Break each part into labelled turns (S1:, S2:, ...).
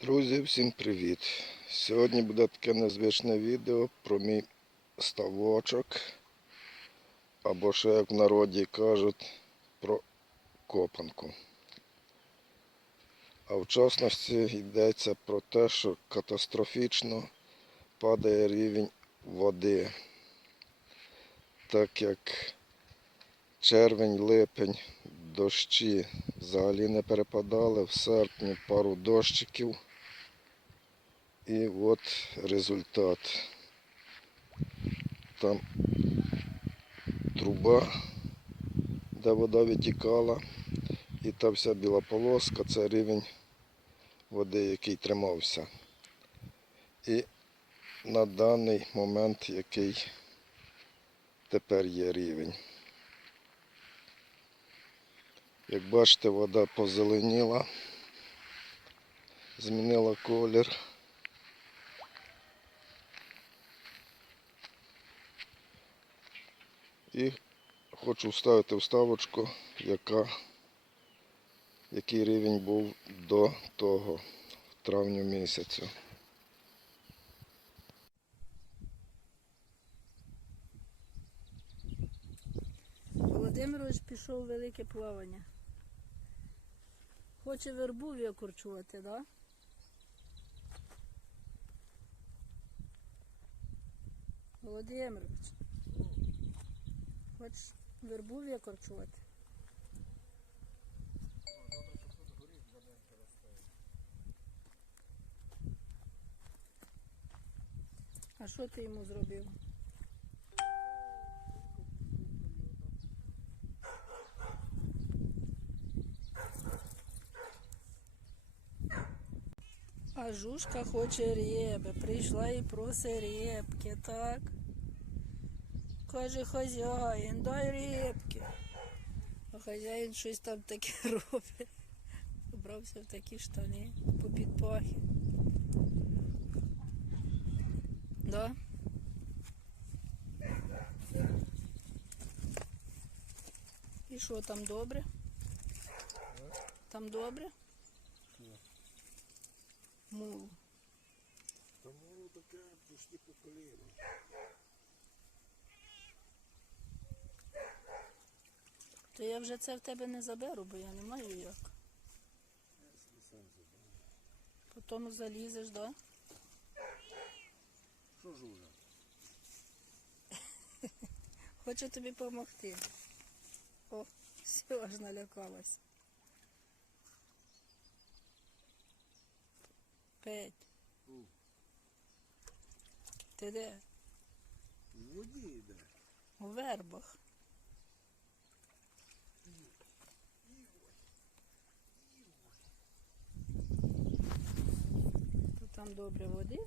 S1: Друзі, всім привіт! Сьогодні буде таке незвичне відео про мій ставочок, або ще як в народі кажуть, про копанку. А в частності йдеться про те, що катастрофічно падає рівень води, так як червень, липень, дощі взагалі не перепадали, в серпні пару дощиків. І от результат. Там труба, де вода витікала, і та вся біла полоска це рівень води, який тримався. І на даний момент, який тепер є рівень. Як бачите, вода позеленіла, змінила колір. І хочу вставити вставочку, яка, який рівень був до того, в травню місяцю.
S2: Володимирович пішов велике плавання. Хоче вербу викорчувати, да? Володимирович. Хочеш вербу викорчувати? А що ти йому зробив? Жушка хоче риби. Прийшла і просить рибки, так? Каже хазяїн, дай рибки. А хазяїн щось там таке робить. Побрався в такі штани попід пахи. Да? І що там добре? Там добре? Мул.
S1: Тому таке почти по коліну.
S2: То я вже це в тебе не заберу, бо я не маю як. Потім залізеш, да?
S1: Що ж уже?
S2: Хочу тобі допомогти. О, все, аж налякалась. Петь.
S1: У.
S2: Ти де?
S1: В воді йде.
S2: У вербах. Тут там добре води.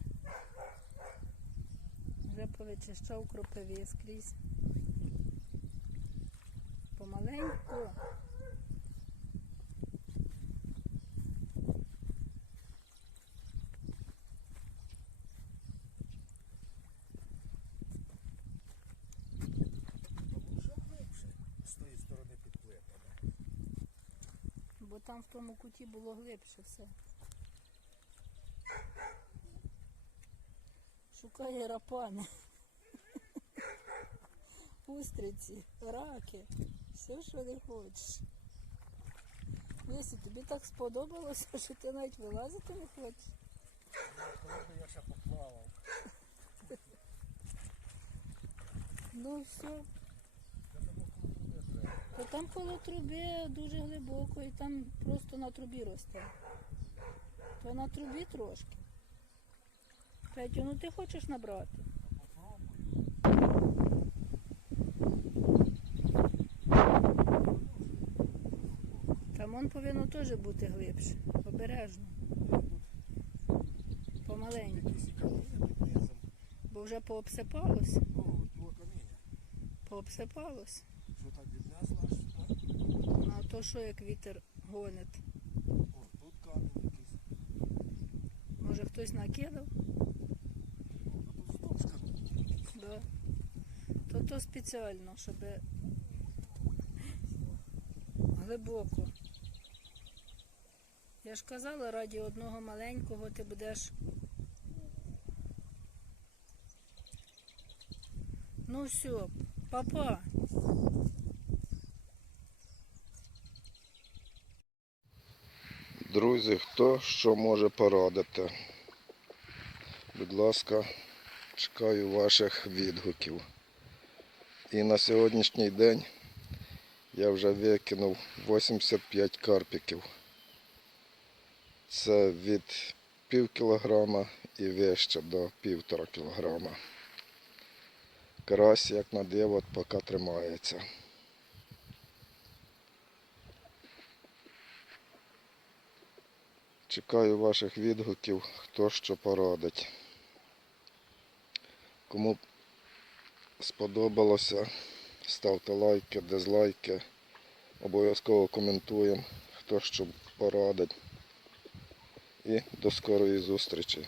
S2: Вже повичищав кропиві скрізь. Помаленьку.
S1: Тому що глибше з тої сторони під плитами.
S2: Бо там в тому куті було глибше все. Шукає рапани. Устриці, раки, все, що не хочеш. Якщо тобі так сподобалося, що ти навіть вилазити не хочеш.
S1: Я ще поплавав.
S2: Ну все. Там коло труби дуже глибоко і там просто на трубі росте. То на трубі трошки. Петю, ну ти хочеш набрати? Там он повинно теж бути глибше. Обережно. Помаленьку. Бо вже пообсипалось.
S1: О, Що так віднесла аж сюди?
S2: А то що як вітер гонить?
S1: О, тут камінь якийсь.
S2: Може хтось накидав?
S1: О, тут.
S2: Да. То то спеціально, щоб глибоко. Я ж казала, раді одного маленького ти будеш. Ну все, папа.
S1: Друзі, хто що може порадити? Будь ласка, чекаю ваших відгуків. І на сьогоднішній день я вже викинув 85 карпіків. Це від пів кілограма і вище до півтора кілограма. Карась, як на диво, поки тримається. Чекаю ваших відгуків, хто що порадить. Кому сподобалося, ставте лайки, дизлайки. Обов'язково коментуємо, хто що порадить. І до скорої зустрічі.